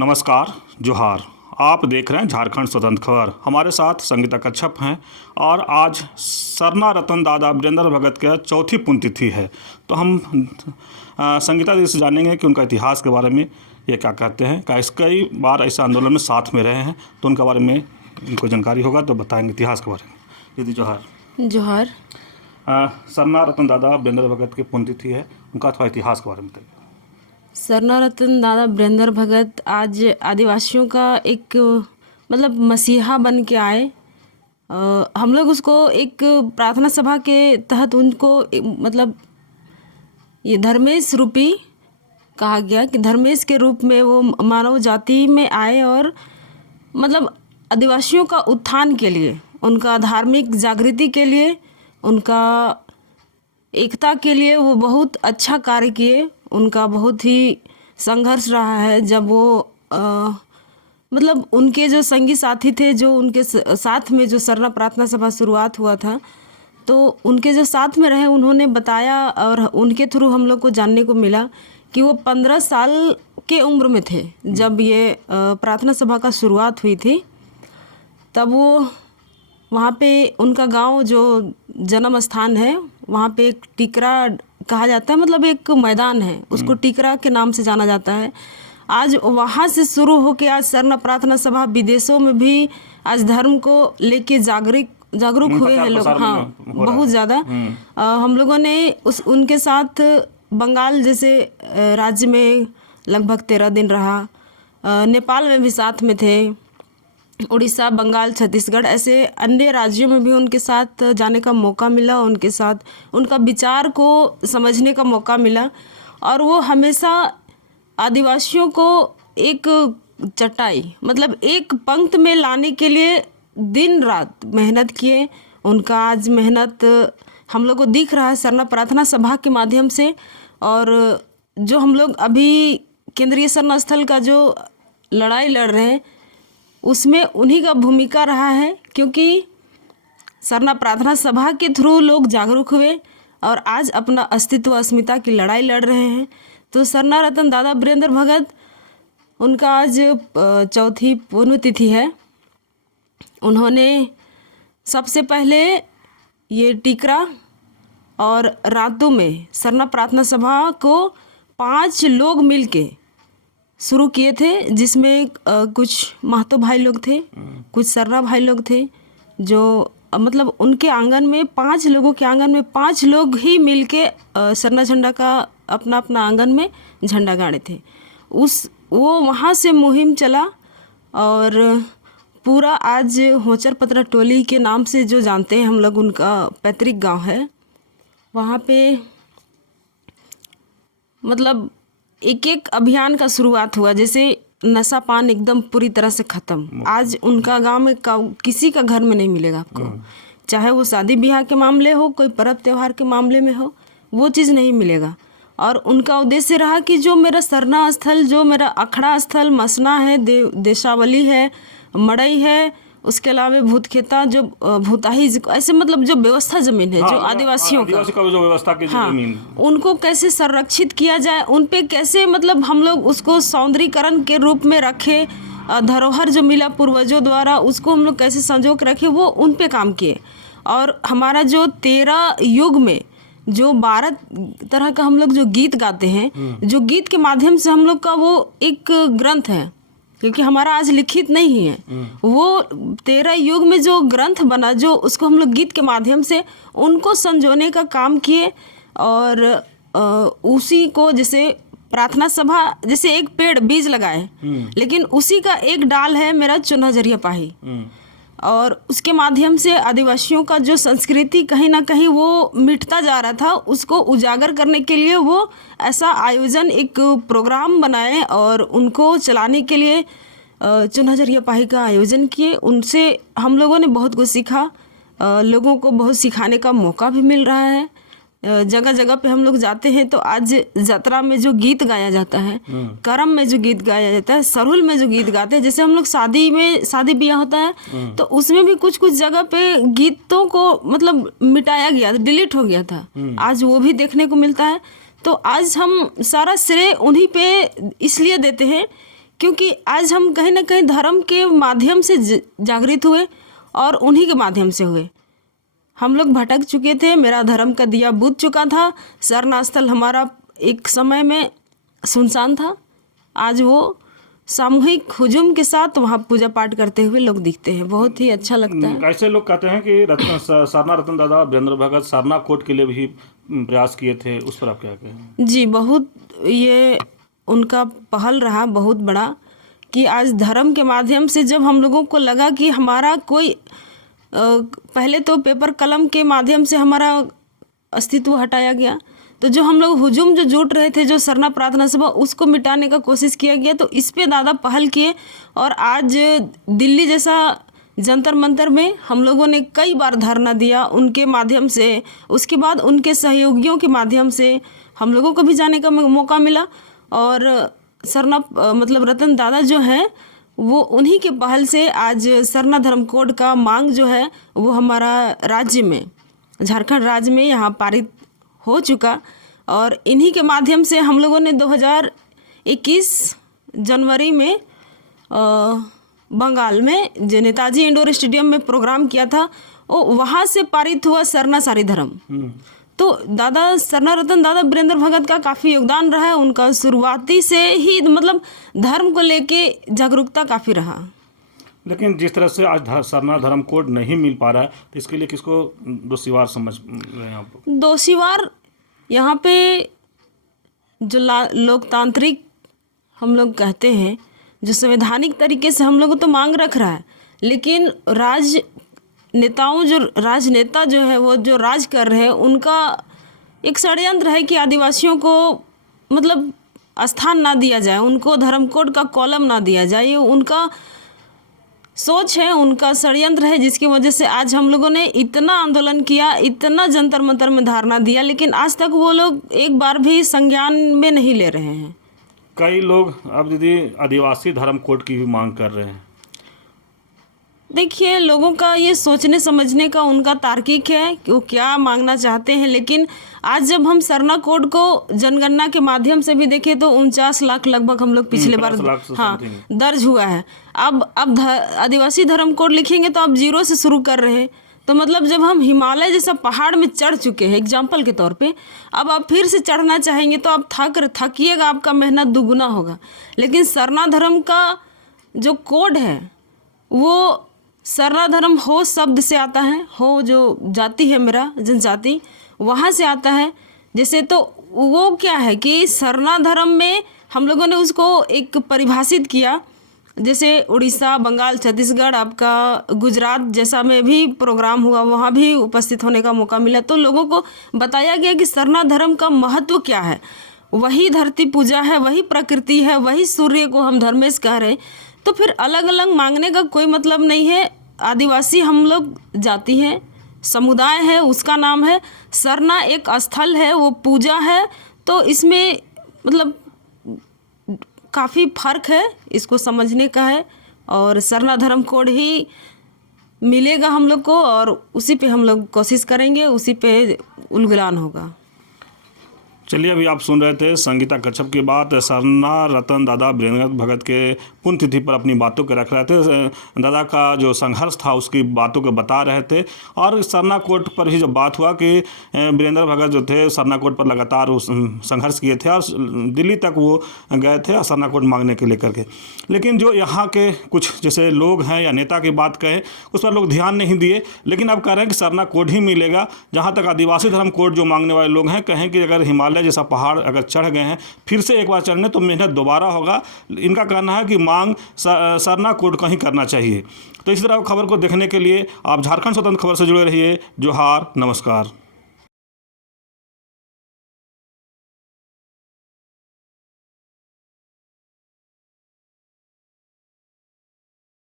नमस्कार, जोहार। आप देख रहे हैं झारखंड स्वतंत्र खबर। हमारे साथ संगीता कच्छप हैं और आज सरना रतन दादा वीरेंद्र भगत का चौथी पुण्यतिथि है। तो हम संगीता जी से जानेंगे कि उनका इतिहास के बारे में, ये क्या कहते हैं, कई बार ऐसे आंदोलन में साथ में रहे हैं, तो उनके बारे में इनको जानकारी होगा तो बताएंगे इतिहास के बारे में। दीदी जोहार। जोहार। सरना रतन दादा वीरेंद्र भगत की पुण्यतिथि है, उनका थोड़ा इतिहास के बारे में बताइए। सरना रतन दादा वीरेंद्र भगत आज आदिवासियों का एक मसीहा बन के आए। हम लोग उसको एक प्रार्थना सभा के तहत उनको ये धर्मेश रूपी कहा गया कि धर्मेश के रूप में वो मानव जाति में आए और आदिवासियों का उत्थान के लिए, उनका धार्मिक जागृति के लिए, उनका एकता के लिए वो बहुत अच्छा कार्य किए। उनका बहुत ही संघर्ष रहा है। जब वो उनके जो संगी साथी थे, जो उनके साथ में जो सरना प्रार्थना सभा शुरुआत हुआ था, तो उनके जो साथ में रहे उन्होंने बताया और उनके थ्रू हम लोग को जानने को मिला कि वो 15 साल के उम्र में थे जब ये प्रार्थना सभा का शुरुआत हुई थी। तब वो वहाँ पे उनका गांव जो जन्म स्थान है, वहाँ पे एक टिकरा कहा जाता है, एक मैदान है, उसको टिकरा के नाम से जाना जाता है। आज वहाँ से शुरू होकर आज सरना प्रार्थना सभा विदेशों में भी आज धर्म को लेके जागरूक हुए हैं लोग। हाँ, बहुत ज़्यादा। हम लोगों ने उनके साथ बंगाल जैसे राज्य में लगभग 13 दिन रहा। नेपाल में भी साथ में थे। उड़ीसा, बंगाल, छत्तीसगढ़ ऐसे अन्य राज्यों में भी उनके साथ जाने का मौका मिला। उनके साथ उनका विचार को समझने का मौका मिला और वो हमेशा आदिवासियों को एक चटाई एक पंक्ति में लाने के लिए दिन रात मेहनत किए। उनका आज मेहनत हम लोग को दिख रहा है सरना प्रार्थना सभा के माध्यम से। और जो हम लोग अभी केंद्रीय सरना स्थल का जो लड़ाई लड़ रहे हैं, उसमें उन्हीं का भूमिका रहा है, क्योंकि सरना प्रार्थना सभा के थ्रू लोग जागरूक हुए और आज अपना अस्तित्व अस्मिता की लड़ाई लड़ रहे हैं। तो सरना रतन दादा वीरेंद्र भगत, उनका आज चौथी पुण्यतिथि है। उन्होंने सबसे पहले ये टिकरा और रातू में सरना प्रार्थना सभा को 5 लोग मिलके शुरू किए थे, जिसमें कुछ महतो भाई लोग थे, कुछ सर्रा भाई लोग थे, जो उनके आंगन में 5 लोगों के आंगन में 5 लोग ही मिलके सरना झंडा का अपना अपना आंगन में झंडा गाड़े थे। वो वहाँ से मुहिम चला और पूरा आज होचर पतरा टोली के नाम से जो जानते हैं हम लोग, उनका पैतृक गांव है। वहाँ पे एक एक अभियान का शुरुआत हुआ। जैसे नशा पान एकदम पूरी तरह से ख़त्म। आज उनका गांव में किसी का घर में नहीं मिलेगा आपको, चाहे वो शादी ब्याह के मामले हो, कोई पर्व त्यौहार के मामले में हो, वो चीज़ नहीं मिलेगा। और उनका उद्देश्य रहा कि जो मेरा सरना स्थल, जो मेरा अखड़ा स्थल मसना है, देशावली है, मड़ई है, उसके अलावा भूतखेता जो भूताही ऐसे जो व्यवस्था ज़मीन है, जो आदिवासियों का जो व्यवस्था की ज़मीन, उनको कैसे संरक्षित किया जाए, उन पे कैसे हम लोग उसको सौंदर्यीकरण के रूप में रखें, धरोहर जो मिला पूर्वजों द्वारा उसको हम लोग कैसे संजो के रखें, वो उन पे काम किए। और हमारा जो 13 युग में जो 12 तरह का हम लोग जो गीत गाते हैं, जो गीत के माध्यम से हम लोग का वो एक ग्रंथ है, क्योंकि हमारा आज लिखित नहीं है, वो 13 युग में जो ग्रंथ बना, जो उसको हम लोग गीत के माध्यम से उनको संजोने का काम किए। और उसी को जैसे प्रार्थना सभा जैसे एक पेड़ बीज लगाए, लेकिन उसी का एक डाल है मेरा चुना जरिया पाही। और उसके माध्यम से आदिवासियों का जो संस्कृति कहीं ना कहीं वो मिटता जा रहा था, उसको उजागर करने के लिए वो ऐसा आयोजन, एक प्रोग्राम बनाए और उनको चलाने के लिए चुना जरिया पाही का आयोजन किए। उनसे हम लोगों ने बहुत कुछ सीखा। लोगों को बहुत सिखाने का मौका भी मिल रहा है। जगह जगह पे हम लोग जाते हैं तो आज जतरा में जो गीत गाया जाता है, करम में जो गीत गाया जाता है, सरहुल में जो गीत गाते हैं, जैसे हम लोग शादी ब्याह होता है तो उसमें भी कुछ कुछ जगह पे गीतों को मिटाया गया, डिलीट हो गया था। आज वो भी देखने को मिलता है। तो आज हम सारा श्रेय उन्हीं पे इसलिए देते हैं क्योंकि आज हम कहीं ना कहीं धर्म के माध्यम से जागृत हुए और उन्हीं के माध्यम से हुए। हम लोग भटक चुके थे, मेरा धर्म का दिया बुझ चुका था, सरना स्थल हमारा एक समय में सुनसान था। आज वो सामूहिक हुजूम के साथ वहाँ पूजा पाठ करते हुए लोग दिखते हैं, बहुत ही अच्छा लगता है। ऐसे लोग कहते हैं कि सरना रतन दादा वीरेंद्र भगत सरना कोड के लिए भी प्रयास किए थे, उस पर आप क्या कहें? जी, बहुत ये उनका पहल रहा बहुत बड़ा कि आज धर्म के माध्यम से जब हम लोगों को लगा कि हमारा कोई पहले तो पेपर कलम के माध्यम से हमारा अस्तित्व हटाया गया, तो जो हम लोग हुजूम जो जुट रहे थे, जो सरना प्रार्थना सभा, उसको मिटाने का कोशिश किया गया। तो इस पे दादा पहल किए और आज दिल्ली जैसा जंतर मंतर में हम लोगों ने कई बार धरना दिया उनके माध्यम से। उसके बाद उनके सहयोगियों के माध्यम से हम लोगों को भी जाने का मौका मिला और सरना मतलब रतन दादा जो हैं वो उन्हीं के पहल से आज सरना धर्म कोड का मांग जो है वो हमारा राज्य में, झारखंड राज्य में यहाँ पारित हो चुका। और इन्हीं के माध्यम से हम लोगों ने 2021 जनवरी में बंगाल में जो नेताजी इंडोर स्टेडियम में प्रोग्राम किया था, वो वहाँ से पारित हुआ सरना सारी धर्म। तो दादा सरना रतन दादा वीरेंद्र भगत का काफ़ी योगदान रहा है। उनका शुरुआती से ही मतलब धर्म को लेके जागरूकता काफ़ी रहा। लेकिन जिस तरह से आज सरना धर्म कोड नहीं मिल पा रहा है, तो इसके लिए किसको दोषीवार समझ रहे हैं आप? दोषीवार यहाँ पे जो लोकतांत्रिक हम लोग कहते हैं, जो संवैधानिक तरीके से हम लोग तो मांग रख रहा है, लेकिन राजनेता जो है वो जो राज कर रहे हैं, उनका एक षड्यंत्र है कि आदिवासियों को मतलब स्थान ना दिया जाए, उनको धर्म कोड का कॉलम ना दिया जाए। ये उनका सोच है, उनका षड्यंत्र है, जिसकी वजह से आज हम लोगों ने इतना आंदोलन किया, इतना जंतर मंतर में धारणा दिया, लेकिन आज तक वो लोग एक बार भी संज्ञान में नहीं ले रहे हैं। कई लोग अब दीदी आदिवासी धर्म कोड की भी मांग कर रहे हैं। देखिए, लोगों का ये सोचने समझने का उनका तार्किक है कि वो क्या मांगना चाहते हैं, लेकिन आज जब हम सरना कोड को जनगणना के माध्यम से भी देखें तो 49 लाख लगभग हम लोग पिछले बार दर्ज हुआ है। अब आदिवासी धर्म कोड लिखेंगे तो आप 0 से शुरू कर रहे हैं, तो मतलब जब हम हिमालय जैसा पहाड़ में चढ़ चुके हैं एग्जाम्पल के तौर पे, अब आप फिर से चढ़ना चाहेंगे तो आप थकिएगा, आपका मेहनत दुगुना होगा। लेकिन सरना धर्म का जो कोड है वो सरना धर्म हो शब्द से आता है, हो जो जाति है मेरा जनजाति, वहाँ से आता है। जैसे तो वो क्या है कि सरना धर्म में हम लोगों ने उसको एक परिभाषित किया, जैसे उड़ीसा, बंगाल, छत्तीसगढ़, आपका गुजरात जैसा में भी प्रोग्राम हुआ, वहाँ भी उपस्थित होने का मौका मिला, तो लोगों को बताया गया कि सरना धर्म का महत्व क्या है। वही धरती पूजा है, वही प्रकृति है, वही सूर्य को हम धर्मेश कह रहे हैं। तो फिर अलग अलग मांगने का कोई मतलब नहीं है। आदिवासी हम लोग जाति हैं, समुदाय है, उसका नाम है सरना, एक स्थल है, वो पूजा है। तो इसमें मतलब काफ़ी फर्क है, इसको समझने का है। और सरना धर्म कोड ही मिलेगा हम लोग को और उसी पे हम लोग कोशिश करेंगे, उसी पे उलगुलान होगा। चलिए, अभी आप सुन रहे थे संगीता कच्छप की बात। सरना रतन दादा वीरेंद्र भगत के पुण्यतिथि पर अपनी बातों को रख रहे थे। दादा का जो संघर्ष था उसकी बातों को बता रहे थे। और सरना कोड पर ही जब बात हुआ कि वीरेंद्र भगत जो थे सरना कोड पर लगातार संघर्ष किए थे और दिल्ली तक वो गए थे सरना कोड मांगने के लेकर के। लेकिन जो यहाँ के कुछ जैसे लोग हैं या नेता की बात कहें, उस पर लोग ध्यान नहीं दिए। लेकिन अब कह रहे हैं कि सरना कोड ही मिलेगा। जहाँ तक आदिवासी धर्म कोड जो मांगने वाले लोग हैं, कहें कि अगर हिमालय जैसा पहाड़ अगर चढ़ गए हैं फिर से एक बार चढ़ने तो मेहनत दोबारा होगा। इनका कहना है कि मांग सरना कोड का ही करना चाहिए। तो इस तरह खबर को देखने के लिए आप झारखंड स्वतंत्र खबर से जुड़े रहिए। जोहार, नमस्कार।